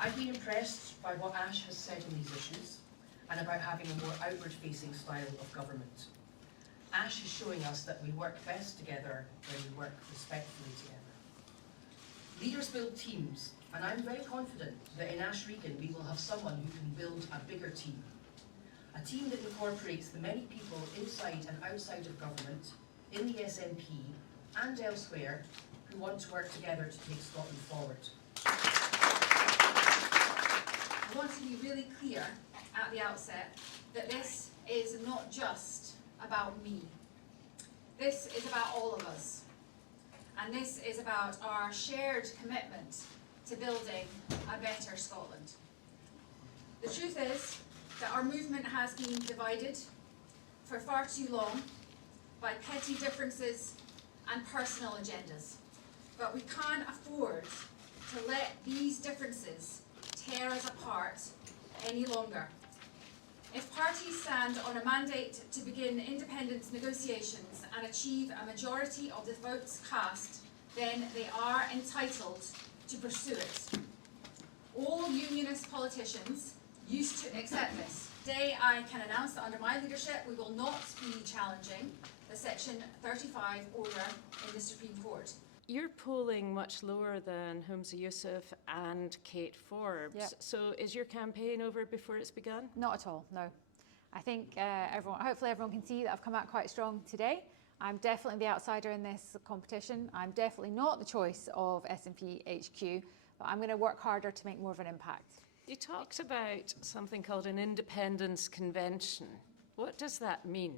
I've been impressed by what Ash has said on these issues and about having a more outward-facing style of government. Ash is showing us that we work best together when we work respectfully together. Leaders build teams, and I'm very confident that in Ash Regan we will have someone who can build a bigger team. A team that incorporates the many people inside and outside of government, in the SNP and elsewhere, who want to work together to take Scotland forward. I want to be really clear at the outset that this is not just about me. This is about all of us. And this is about our shared commitment to building a better Scotland. The truth is that our movement has been divided for far too long by petty differences and personal agendas. But we can't afford to let these differences tear us apart any longer. If parties stand on a mandate to begin independence negotiations and achieve a majority of the votes cast, then they are entitled to pursue it. All unionist politicians used to accept this. Today I can announce that under my leadership we will not be challenging the Section 35 order in the Supreme Court. You're polling much lower than Humza Yousaf and Kate Forbes. Yep. So is your campaign over before it's begun? Not at all, no. I think hopefully everyone can see that I've come out quite strong today. I'm definitely the outsider in this competition. I'm definitely not the choice of SNP HQ, but I'm going to work harder to make more of an impact. You talked about something called an independence convention. What does that mean?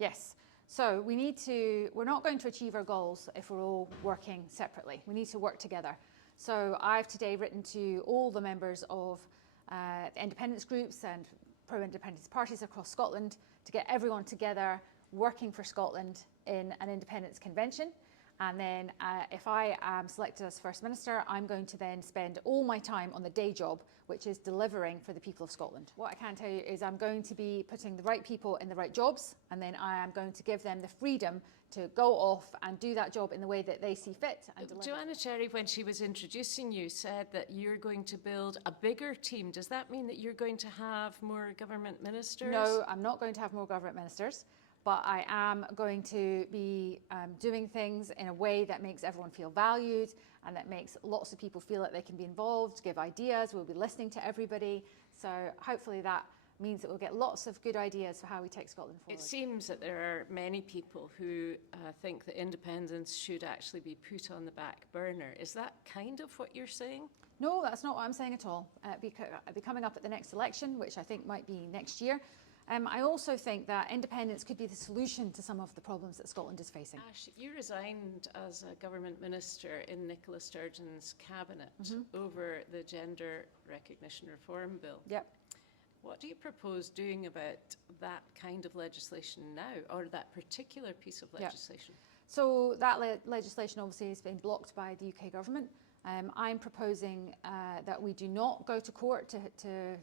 Yes. So we're not going to achieve our goals if we're all working separately. We need to work together. So I've today written to all the members of independence groups and pro-independence parties across Scotland to get everyone together working for Scotland in an independence convention. And then if I am selected as First Minister, I'm going to then spend all my time on the day job, which is delivering for the people of Scotland. What I can tell you is I'm going to be putting the right people in the right jobs, and then I am going to give them the freedom to go off and do that job in the way that they see fit. And Joanna Cherry, when she was introducing you, said that you're going to build a bigger team. Does that mean that you're going to have more government ministers? No, I'm not going to have more government ministers. But I am going to be doing things in a way that makes everyone feel valued and that makes lots of people feel that they can be involved, give ideas. We'll be listening to everybody. So hopefully that means that we'll get lots of good ideas for how we take Scotland forward. It seems that there are many people who think that independence should actually be put on the back burner. Is that kind of what you're saying? No, that's not what I'm saying at all. I'll be coming up at the next election, which I think might be next year. I also think that independence could be the solution to some of the problems that Scotland is facing. Ash, you resigned as a government minister in Nicola Sturgeon's cabinet over the Gender Recognition Reform Bill. Yep. What do you propose doing about that kind of legislation now, or that particular piece of legislation? Yep. So that legislation obviously has been blocked by the UK government. I'm proposing that we do not go to court to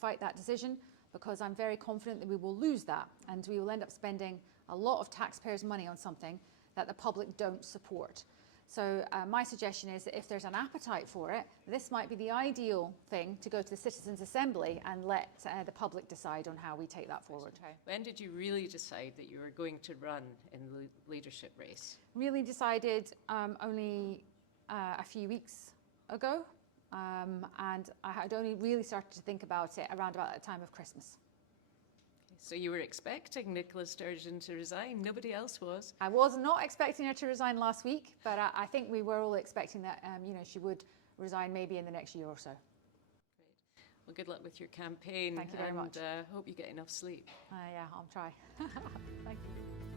fight that decision, because I'm very confident that we will lose that and we will end up spending a lot of taxpayers' money on something that the public don't support. So my suggestion is that if there's an appetite for it, this might be the ideal thing to go to the Citizens' Assembly and let the public decide on how we take that forward. Okay. When did you really decide that you were going to run in the leadership race? Really decided only a few weeks ago. And I had only really started to think about it around about the time of Christmas. Okay, so you were expecting Nicola Sturgeon to resign, nobody else was. I was not expecting her to resign last week, but I think we were all expecting that she would resign maybe in the next year or so. Great. Well, good luck with your campaign. Thank you very much. And hope you get enough sleep. Yeah, I'll try. Thank you.